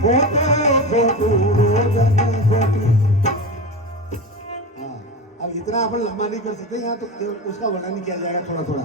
अब इतना अपन लंबा नहीं कर सकते यहाँ, तो उसका वर्णन किया जाएगा थोड़ा थोड़ा।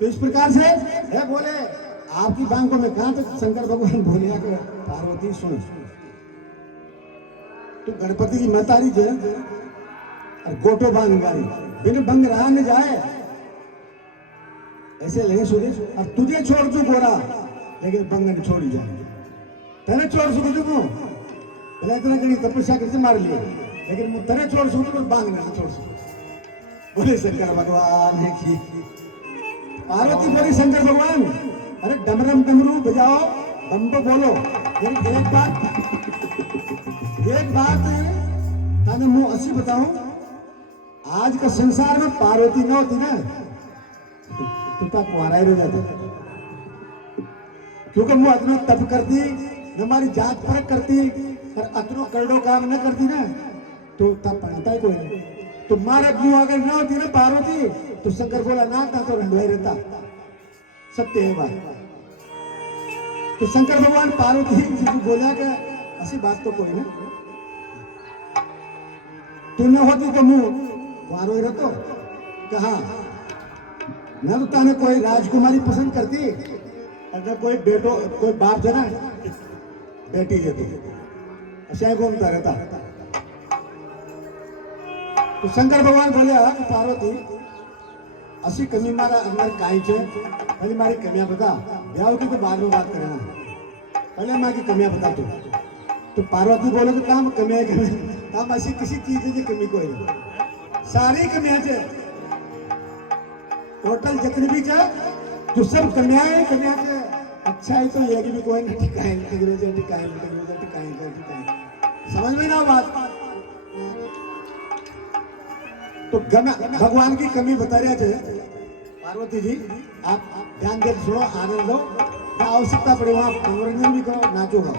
तो इस प्रकार से है बोले आपकी बांकों में कहां तक शंकर भगवान बोले कि पार्वती सुन, तो गणपति की महतारी जो है और गोटो बांग गारी बिन भंग रहा न जाए, ऐसे नहीं सुने। और तुझे छोड़ दू गोरा लेकिन भंग न छोड़ी जाए, तेरे छोड़ सुख तू भला इतना कहीं तपस्या करके मार लिए, लेकिन तेरे छोड़ सुख तो बांग ना छोड़ सुख। बोले शंकर भगवान की। पार्वती बोली शंकर भगवान अरे डमरम डमरू बजाओ बम तो बोलो, लेकिन एक बात ताने मुंह अस्सी बताऊं, आज का संसार में पार्वती न होती ना तो तब कुआरा ही रह जाता, क्योंकि मुंह अतनो तप करती हमारी जात फर्क करती और अतनो करड़ो काम न करती ना तो तब पढ़ता ही कोई नहीं। तो मारा मुंह अगर ना होती ना पार्वती तो शंकर बोला ना था तो रंडवाई रहता, सत्य है बात। तो शंकर भगवान पार्वती जी बोला कि ऐसी बात तो कोई ना, तू न होती तो मुंह कुआरो ही रहतो, कहा न तो ताने कोई राजकुमारी पसंद करती और न कोई बेटो कोई बाप जना बेटी देती, ऐसा घूमता रहता। तो शंकर भगवान बोले पार्वती असी कमी मारा अंदर काई छे, पहले मारी कमियां बता, ब्याह की तो बाद में बात करना, पहले माँ की कमियां बता तू। तो पार्वती बोले तो काम कमियां काम ऐसी किसी चीज की कमी कोई नहीं, सारी कमियां छे टोटल जितनी भी छे तो सब कमियां छे। अच्छा है तो ये भी कोई नहीं टिकाए समझ में ना बात। तो भगवान की कमी बता रहे थे पार्वती जी, आप ध्यान दे सुनो, आनंद लो, आवश्यकता पड़े वहां मनोरंजन भी करो, नाचो गाओ।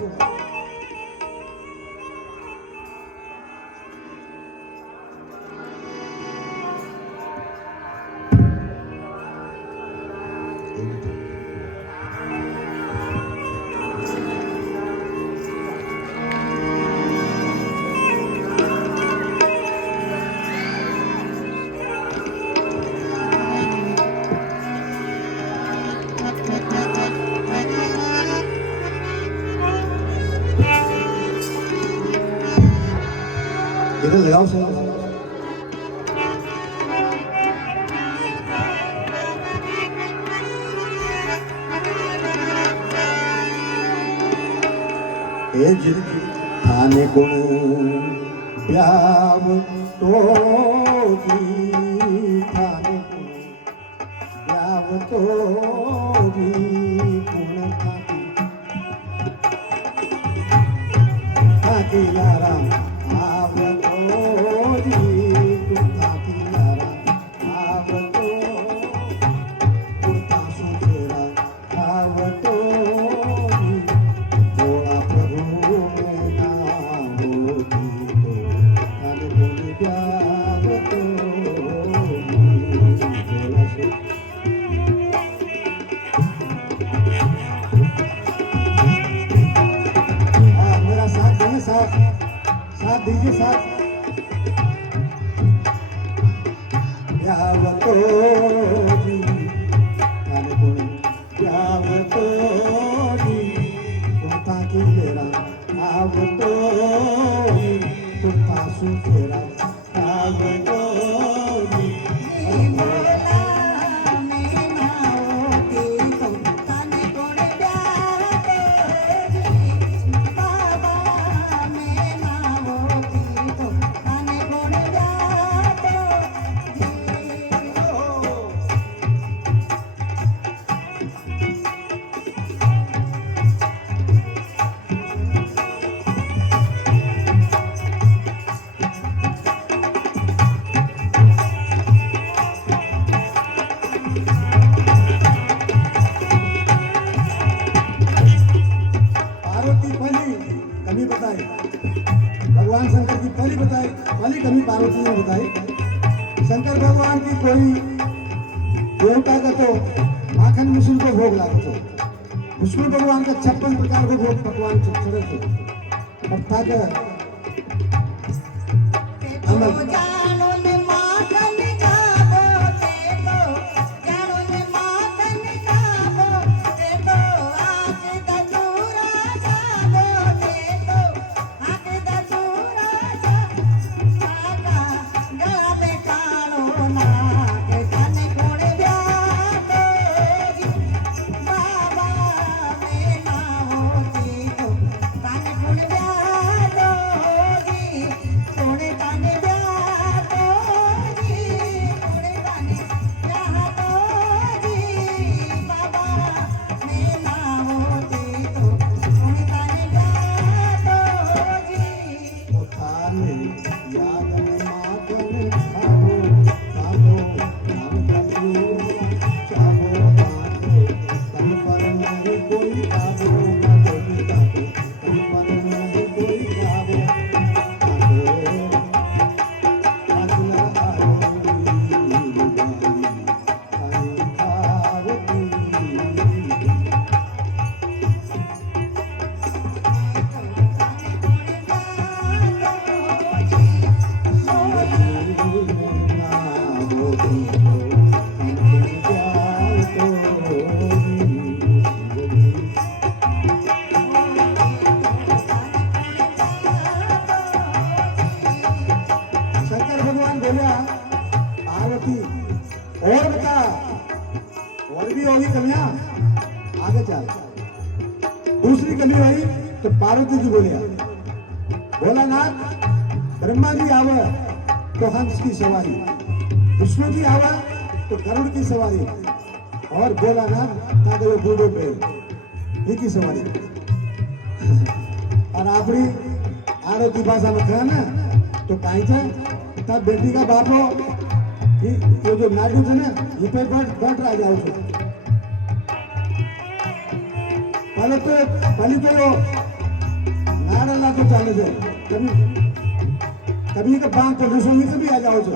इधर ले आओ सर। थाने को ब्याव तो थाने को ब्याव तो पूर्ण खाती यारा साथ दीजिए साथ। भगवान शंकर की पहली बताई, पहली कमी पार्वती ने बताई। शंकर भगवान की कोई देवता का तो माखन मिश्र को भोग लगा, विष्णु भगवान का 56 प्रकार को भोग पकवान चढ़े थे और था क्या अमल और बता और भी होगी कमियां आगे चल। दूसरी कमी हुई तो पार्वती जी बोलिया बोला नाथ ब्रह्मा जी आवे तो हंस की सवारी, विष्णु जी आवे तो गरुड़ की सवारी और बोला नाथ ताकि वो बूढ़े पे ही की सवारी। और अपनी आरती भाषा में कहा ना तो कहीं थे तब बेटी का बाप हो ये जो नाडू थे ना ये पे बैठ रहा जाओ पहले तो यो नाडला तो चाले थे कभी का बांग तो दूसरों में कभी आ जाओ छो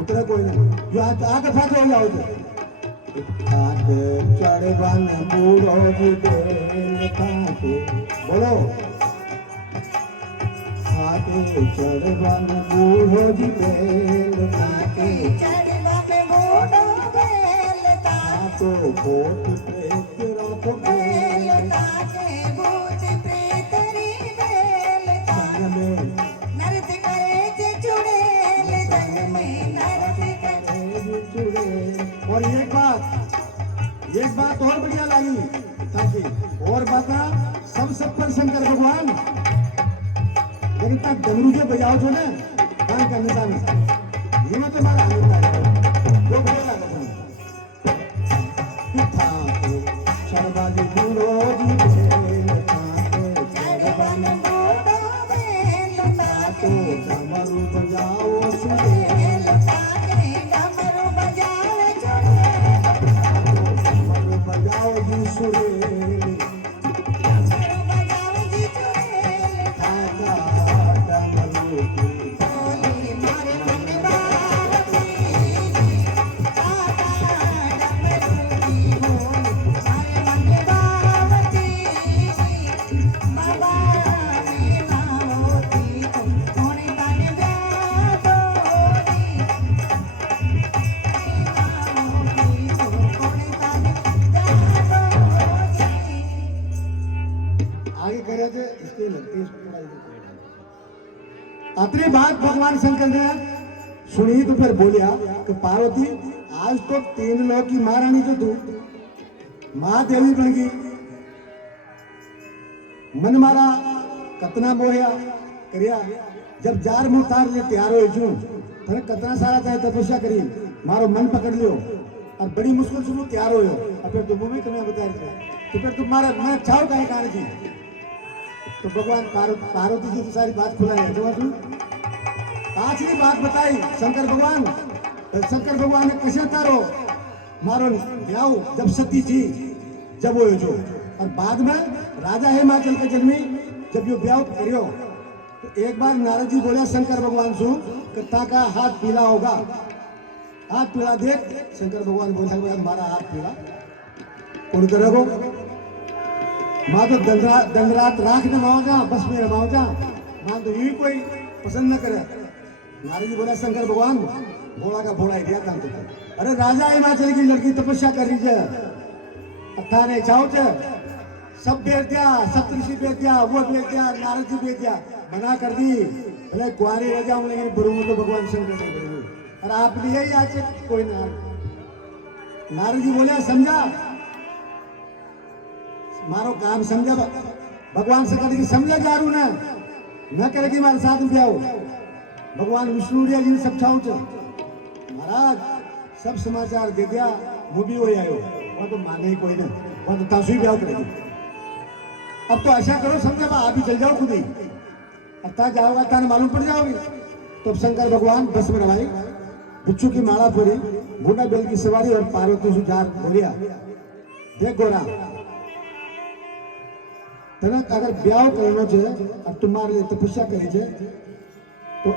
उतरे कोई नहीं जो आके फाट हो जाओ छो आके चढ़े बन बूढ़ो जी बेल काके बोलो आके चढ़े बन बूढ़ो जी बेल काके तो भूत प्रेत रातो बेल ताके भूत प्रेत री बेल ताके नरक करे जे चुड़ैल जग में नरक करे जे चुड़ैल। और एक बात और बढ़िया लगी ताकि और बता सब पर शंकर भगवान लेकिन तक डमरू जो बजाओ जो ना कान का निशान ये मत मारा आनंद आएगा जो बढ़िया लगा शरबाजी बूढ़ो जी बेल शरबन बूढ़ो बेल डमरू बजाओ सुरेल डमरू बजाओ डमरू बजाओ जी सुरेल डमरू बजाओ जी सुरेल डमरू की बोली मारे मन बावती डमरू की बोली अपनी बात भगवान शंकर ने सुनी तो फिर बोलिया कि पार्वती आज तो 3 लोग की महारानी जो तू महादेवी बन गई मन मारा कतना मोहया करिया जब जार मुंह तार ले तैयार हो जू फिर कतना सारा चाहे तपस्या करी मारो मन पकड़ लियो और बड़ी मुश्किल से तैयार हो और फिर तुम भी तुम्हें बता तो फिर तुम्हारा मैं चाहो कहीं कहानी थी तो भगवान पार्वती जी की सारी बात खुला है जो आखिरी बात बताई शंकर भगवान ने कैसे तारो मारो ब्याह जब सती जी जब वो जो और बाद में राजा हिमाचल के जन्मी जब यो ब्याह करियो तो एक बार नारद जी बोले शंकर भगवान सु कि ताका हाथ पीला होगा हाथ पीला देख शंकर भगवान बोले हमारा हाथ पीला कौन करेगो मां तो दंडरात राख न माओ जा बस में रमाओ जा मां तो यही कोई पसंद न करे। नारद जी बोला शंकर भगवान भोला का भोला दिया था तो अरे राजा हिमाचल की लड़की तपस्या कर रही है अथा ने चाहो चे सब बेच दिया सप्तऋषि बेच दिया वो बेच दिया नारद जी बेच दिया मना कर दी भले कुआरी रह जाऊं लेकिन बरूंगा तो भगवान शंकर नहीं बरूंगा और आप भी यही आज कोई नारद जी बोले समझा मारो काम समझा भगवान से करेगी समझा जारू न करेगी मारे साथ में आओ भगवान विष्णु जी ने सब छाऊ महाराज सब समाचार दे दिया वो भी हो आयो वह तो माने ही कोई नहीं वह तो तासु ब्याह करेगी। अब तो ऐसा करो समझा आप ही चल जाओ खुद ही अत्ता जाओगा ताने मालूम पड़ जाओगे। तो शंकर भगवान बस में रवाई बिच्छू की माला पूरी भूना बेल की सवारी और पार्वती सुजार बोलिया देख गोरा तने अगर ब्याह करनो छे और तुम्हारे लिए तपस्या करी छे तो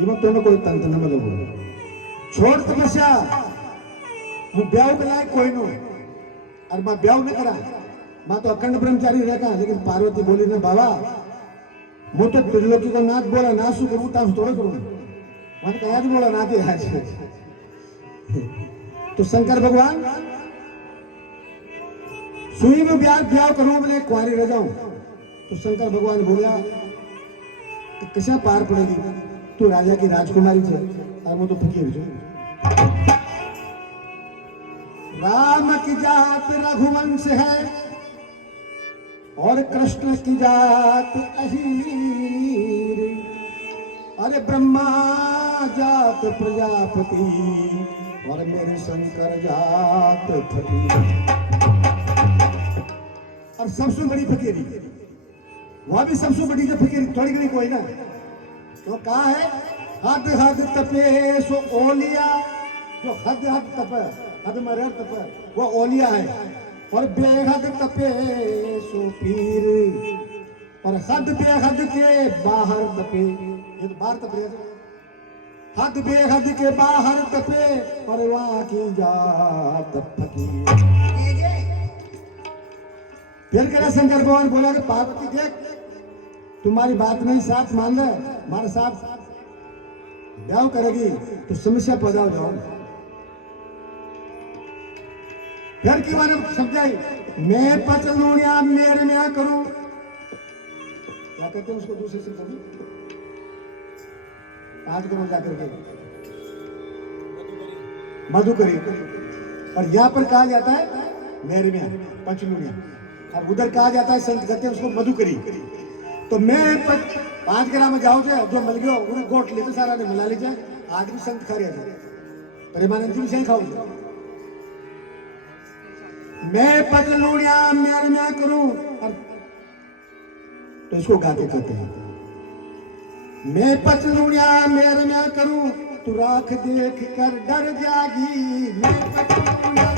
एમાં તને કોઈ તંત્ર ન મળે छोड़ तपस्या હું ब्याह के लायक कोई नो और मैं ब्याह न करा मैं तो अखंड ब्रह्मचारी रहता लेकिन पार्वती बोली ना बाबा मैं तो त्रिलोकी का नाथ बोला ना शू करूँ ताश थोड़ा करूँ मैंने कहा बोला ना दे आज तो शंकर भगवान सुई में ब्याह करूं बोले कुंवारी रह जाऊं तो शंकर भगवान बोला कि कैसा पार पड़ेगी तू राजा की राजकुमारी थे और वो तो फकीर जो राम की जात रघुवंश है और कृष्ण की जात अहीर अरे ब्रह्मा जात प्रजापति और मेरे शंकर जात फकीर और सबसे बड़ी फकीरी वह भी सबसे बड़ी जो फकीरी थोड़ी घड़ी कोई ना तो कहा है हद हद तपे सो ओलिया जो हद हद तप हद मर तप वो ओलिया है और बेहद तपे सो पीर और हद बेहद के बाहर तपे ये तो बाहर तप रहे हद बेहद के बाहर तपे और वहां की जात फकीर। फिर कह शंकर भगवान बोला कि पार्वती देख तुम्हारी बात नहीं साथ मान ले हमारे साथ ब्याह करेगी तो समस्या पैदा हो जाओ। फिर की मैंने समझाई मैं पचलूनिया मेरे में करूं क्या कहते हैं उसको दूसरे से करूं आज करो जाकर के मधुकरी और यहाँ पर कहा जाता है मेरे में पचलूनिया और उधर कहा जाता है संत कहते हैं उसको मधुकरी। तो मैं 5 ग्राम में जाओ जो मिल गयो उन्हें गोट ले सारा ने मिला लीजिए आज भी संत खा रहे प्रेमानंद जी भी सही खाओ मैं पचलूनिया मेरे में करूं तो इसको गाते कहते हैं मैं पचलूनिया मेरे में करूं तू राख देख कर डर जागी मैं पचलूनिया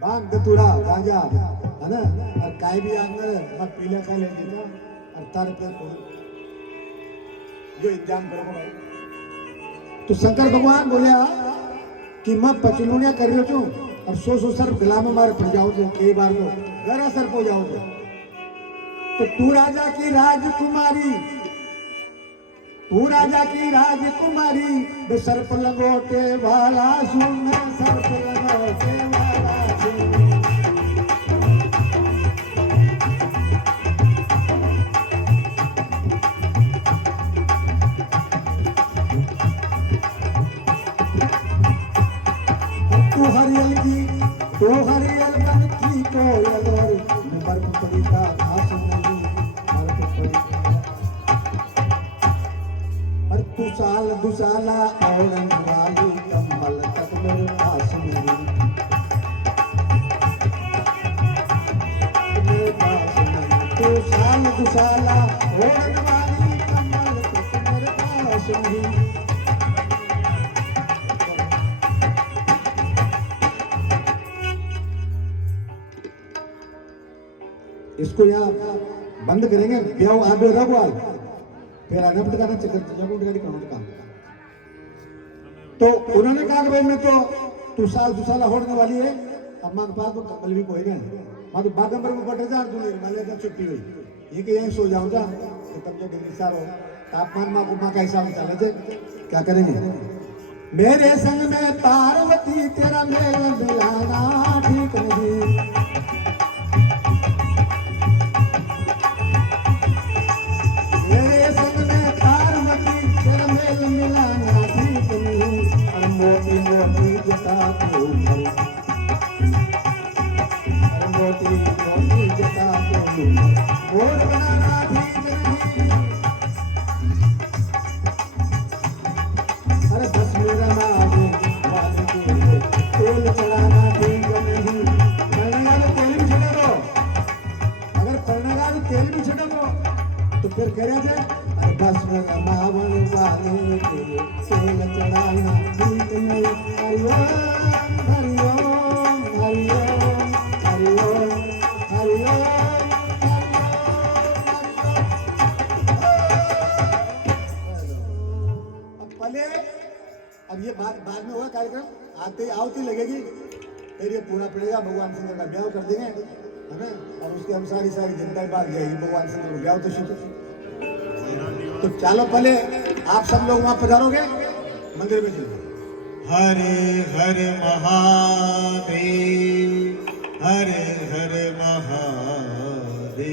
बांग दतुड़ा गांजा है ना और काय भी आंगर और पीला का ले देता और तार पे जो इंतजाम करो भाई। तो शंकर भगवान बोले कि मैं पचलूनिया कर रही हूँ और सो सर गला में मारे पड़ जाओ कई बार तो गरा सर हो जाओ तो तू राजा की राजकुमारी तू राजा की राजकुमारी बे सर्प लगोटे वाला सुन सर्प लगोटे वाला तू हरियल बन की कोयल और बर्फ का घास नहीं और तू साल दुसाला ओढ़न वाली कम्बल तक मेरे पास नहीं तू साल दुसाला ओढ़न वाली कम्बल तक मेरे पास नहीं। इसको यहाँ बंद करेंगे ब्याह आगे रघुआल फिर आने पड़ता ना चक्कर काम। तो उन्होंने कहा कि भाई मैं तो तू साल दुसाला होने वाली है अम्मा के पास तो कमल भी कोई नहीं मैं तो बागंबर में पटे जा तू मैंने छुट्टी हुई ये कि यहीं सो जाऊँ जा तो तब जो डिग्री सार हो तापमान माँ को माँ का हिसाब चले थे क्या करेंगे। मेरे संग में पार्वती तेरा मेल मिलाना ठीक नहीं मेरे संग में पार्वती तेरा मेल मिलाना ठीक नहीं और मोती मोती जटा के ऊपर मोती मोती जटा के ऊपर मोर बनाना ठीक नहीं अरे बस मेरा मावे वाले के तेल चढ़ाना ठीक नहीं पढ़ने वाले तेल भी छड़ा दो अगर पढ़ने वाले तेल भी छड़ा दो तो फिर कह रहे थे अरे बस मेरा मावन वाले के तेल चढ़ाना ठीक नहीं हरिओम हरिओम हरिओम हरिओम हरिओम अब ये बाद में होगा कार्यक्रम आते आवती लगेगी फिर ये पूरा पड़ेगा भगवान सिंह का ब्याह कर देंगे है ना और उसके अनुसार ही सारी जनता की बात जाएगी भगवान सिंह का ब्याह तो शुरू तो चलो पहले आप सब लोग वहां पधारोगे मंदिर में चलो। हरे हर महादेव हरे हर महादेव।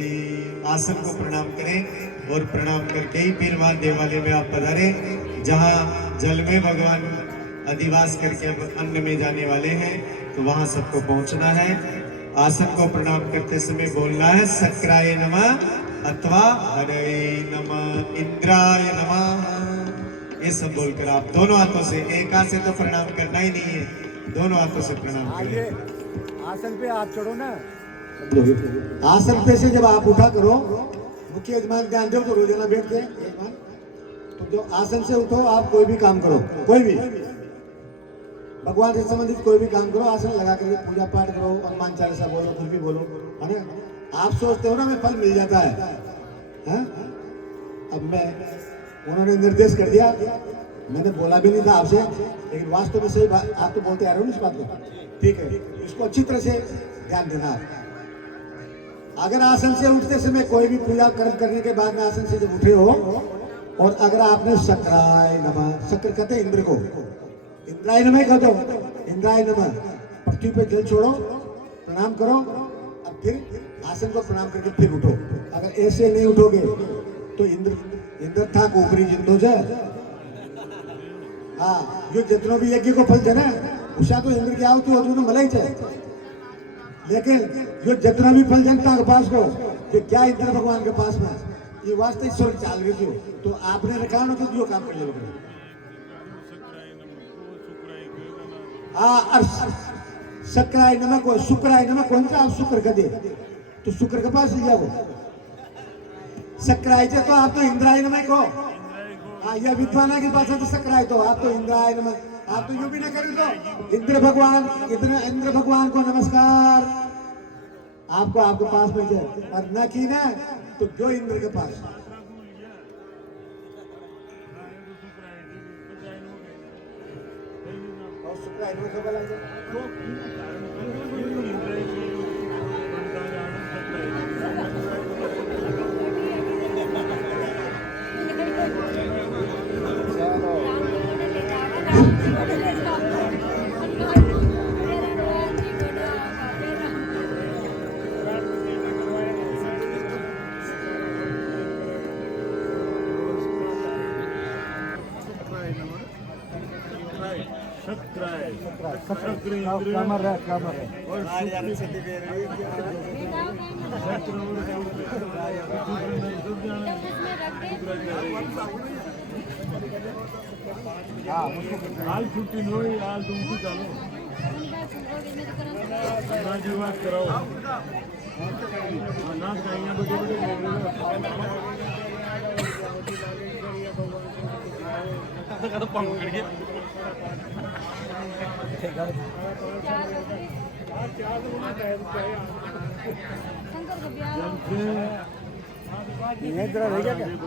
आसन को प्रणाम करें और प्रणाम करके ही फिर वहां देवालय में आप पधारे जहाँ जल में भगवान अधिवास करके अब अन्न में जाने वाले हैं तो वहां सबको पहुंचना है। आसन को प्रणाम करते समय बोलना है सक्राय नमः अथवा हरे नमः इंद्राय नमः। ये सब बोलकर आप दोनों हाथों से एक हाथ से तो प्रणाम करना ही नहीं है दोनों हाथों से प्रणाम करें। आसन पे आप चढ़ो ना आसन पे से जब आप उठा करो मुख्य यजमान ध्यान दो तो रोजाना बैठते हैं तो जो आसन से उठो आप कोई भी काम करो कोई भी भगवान से संबंधित कोई भी काम करो आसन लगा करके पूजा पाठ करो हनुमान चालीसा बोलो कुछ भी बोलो है ना। आप सोचते हो ना हमें फल मिल जाता है हा? अब मैं उन्होंने निर्देश कर दिया मैंने बोला भी नहीं था आपसे लेकिन वास्तव में सही बात आप तो बोलते आ रहे हो इस बात को ठीक है इसको अच्छी तरह से ध्यान देना आप। अगर आसन से उठते समय कोई भी पूजा कर्म करने के बाद में आसन से जब उठे हो और अगर आपने सक्राय नमः शक्र कहते इंद्र को इंद्राय नमः कह दो इंद्राय नमः पृथ्वी पे जल छोड़ो प्रणाम करो अब फिर आसन को प्रणाम करके फिर उठो। अगर ऐसे नहीं उठोगे तो इंद्र था ऊपरी जिंदो से हाँ जो जितनों भी यज्ञ को फल थे ना उषा तो इंद्र की आवती होती है मलाई थे लेकिन जो जितना भी फल जनता के पास को क्या इंद्र भगवान के पास में ये वास्तविक स्वर्ग चाल गई थी तो आपने रखा ना तो जो काम कर ले सक्राय नमक को शुक्राय नमक कौन सा आप शुक्र का दे तो शुक्र के पास ले जाओ सक्राय तो आप तो इंद्राय नमक हो हाँ यह विद्वाना की पास है तो सक्राय तो आप तो इंद्राय नमक आप तो यूं भी ना करें तो इंद्र भगवान को नमस्कार आपको आपके पास में जाए और न की ना तो जो इंद्र के पास और शुक्राय नमक का Subscribe. कमर है हाल छुट्टी लो हाल तुमको चलो जीवात कराओ नाच करेंगे बड़े बड़े रह गया क्या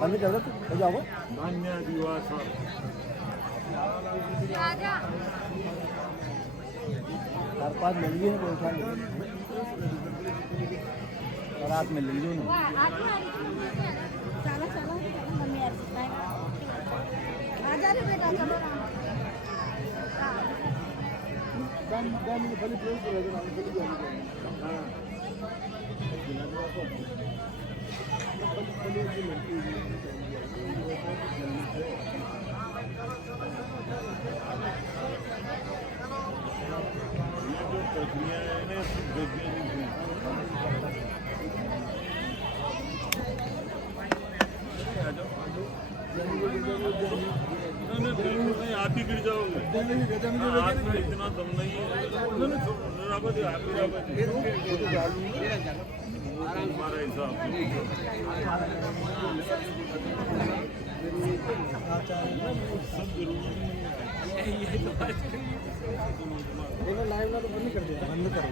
बंद कर दो हो जाओ धान्य दिवस चार पाँच मिल गए कोई उठा लो रात में ले लो ना चलो चलो मम्मी यार आ जा रे बेटा चलो जो प्रक्रिया है ना नहीं आप ही गिर जाओगे हाथ में इतना दम नहीं है हमारा हिसाब सब जरूरी लाइव ना तो बंद कर दिया बंद कर